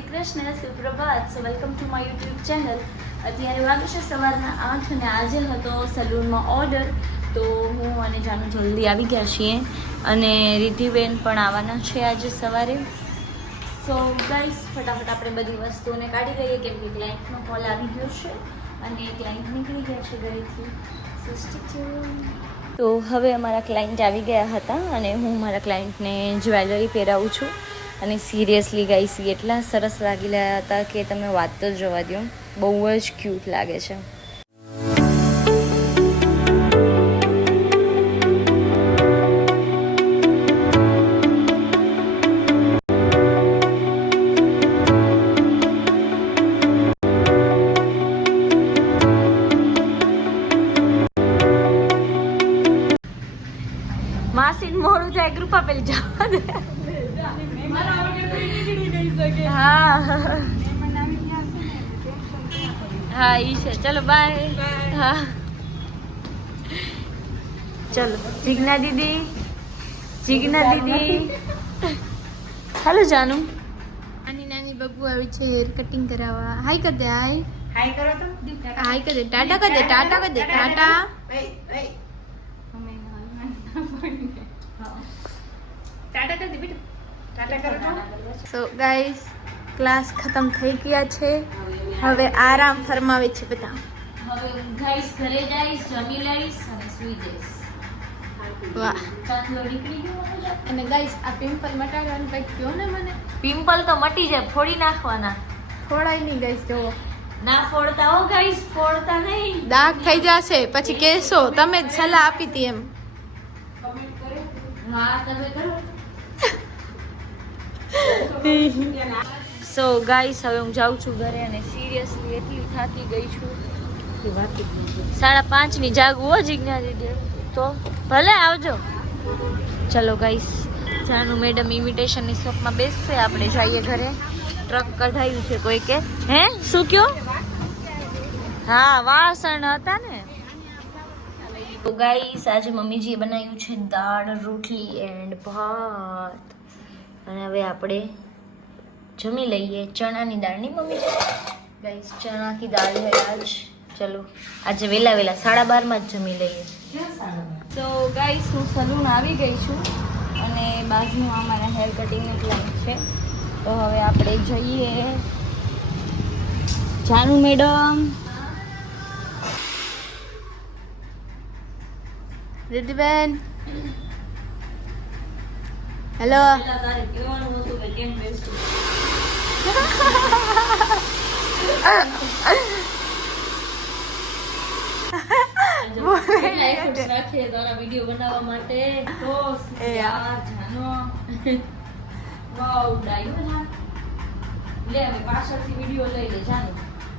Shri Krishna સુપ્રભાત. So welcome to my YouTube channel અત્યારે વાગે છે સવારના આઠ અને આજે હતો સલૂનમાં ઓર્ડર તો હું અને જાનુ જલ્દી આવી ગયા છીએ અને રિધિબેન પણ આવવાના છે આજે સવારે. સો ગાઈસ ફટાફટ આપણે બધી વસ્તુઓને કાઢી લઈએ કેમ કે ક્લાયન્ટનો કોલ આવી ગયો છે અને ક્લાયન્ટ નીકળી ગયા છે ઘરેથી. સિસ્ટિક છે તો હવે અમારા ક્લાયન્ટ આવી ગયા હતા અને હું મારા ક્લાયન્ટને જ્વેલરી પહેરાવું છું. અને સિરિયસલી ગાઈસ એટલા સરસ લાગી રહ્યા હતા કે તમે વાત તો જવા દો બહુ જ ક્યુટ લાગે છે. માસી મોડું જાય ગ્રુપ આપેલી જવા દે. હા. હા ઈ છે. ચલો બાય હા. ચલો જીજ્ઞા દીદી. જીજ્ઞા દીદી. હાલો જાનુ. નાની નાની બબુ આવી છે હેર કટિંગ કરાવવા. હાય કર દે હાય હાય કરો તો. હાય કર દે ટાટા કર દે ટાટા કર દે ટાટા કર દે બેટા ટાટા કરો તો સો ગાઈસ ક્લાસ ખતમ થઈ ગયા છે. હવે આરામ ફરમાવે છે બધા. હવે ગાઈસ ઘરે જઈશ જમી લઈશ અને સુઈ જઈશ. વાહ. નીકળી ગયો અને ગાઈસ આ પિમ્પલ મટાડવાનું કંઈક ને મને? પિમ્પલ તો મટી જાય ફોડી નાખવાના. થોડાય નહીં ગાઈસ જોવો ના ફોડતા હો ગાઈસ ફોડતા નહીં. દાગ થઈ જશે પછી કહેશો તમે જ સલાહ આપી હતી એમ. હા તમે કરો. સો ગાઈસ હવે હું જાઉં છું ઘરે અને સિરિયસલી એટલી થાકી ગઈ છું. સાડા પાંચની જાગવું હો જીજ્ઞા દીદી તો ભલે આવજો. ચલો ગાઈસ જાનુ મેડમ ઇન્વિટેશનની શોપમાં બેસશે. આપણે જઈએ ઘરે. ટ્રક કઢાયું છે કોઈ કે હે? શું કયો? હા, વાસણ હતા ને. તો ગાઈસ આજે મમ્મીજીએ બનાવ્યું છે દાળ, રોટલી એન્ડ ભાત. અને હવે આપણે જમી લઈએ. ચણાની દાળની મમ્મી ગાઈસ ચણા કી દાળ હે આજ. ચલો, આજે વેલા વેલા, સાડા બારમાં જ જમી લઈએ. તો ગાઈસ હું સલૂન આવી ગઈ છું અને બાજુમાં અમારા હેર કટિંગનું ક્લાઇન્ટ છે. તો હવે આપણે જઈએ. જાનુ મેડમ. દીદીબેન હેલો કેમ બેસું વીડિયો બનાવવા માટે. તો યાર જાનો. વાવ ડાયો લે હવે પાછળથી વીડિયો લઈ લે જાનો.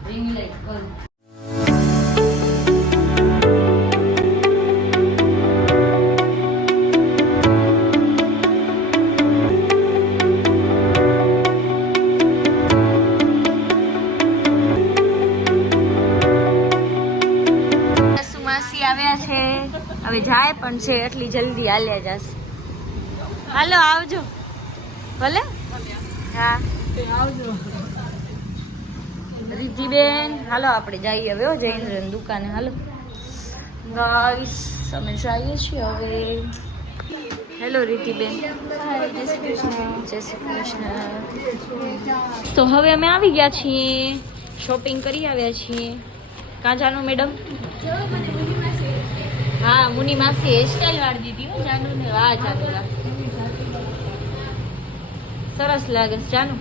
રિંગ લાઈટ કરું. જાય પણ છે એટલી જલ્દી હાલ્યા જશે. હાલો આવજો. ભલે? હા. રિદ્ધિબેન હાલો આપણે જઈએ હવે જયેન્દ્રની દુકાને. હાલો. ગાઈસ અમે જઈએ છીએ હવે. હેલો રીતિબેન જય શ્રી કૃષ્ણ. તો હવે અમે આવી ગયા છીએ. શોપિંગ કરી આવ્યા છીએ. કાં જાનું મેડમ હા મુની માસી હેરસ્ટાઈલ વાળી દીધી હો જાનુ ને વાહ જાનુ સરસ લાગે છે જાનુ.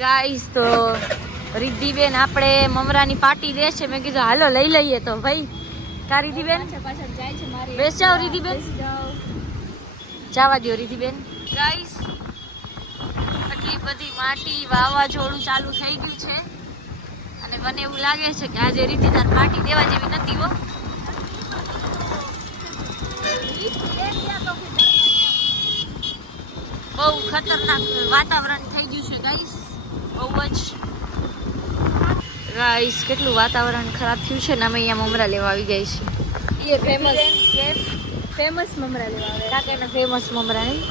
ગાઈસ તો રિદ્ધિબેન આપણે મમરાની પાર્ટી દે છે. મેં કીધું હાલો લઈ લઈએ તો ભાઈ. કા રિદ્ધિબેન? બેસ જાઓ રિદ્ધિબેન. જવા દો રિદ્ધિબેન. ગાઈસ આટલી બધી માટી વાવાઝોડું ચાલુ થઈ ગયું છે. અને મને એવું લાગે છે કે આજે રીતિદાર પાર્ટી દેવા જેવી નથી હો. બહુ ખતરનાક વાતાવરણ થઈ ગયું છે ગાઈસ બહુ જ. ગાઈસ કેટલું વાતાવરણ ખરાબ થયું છે ને અમે અહીંયા મમરા લેવા આવી ગઈ છે એ ફેમસ ફેમસ મમરા લેવા આવે. કાકાના ફેમસ મમરા નહીં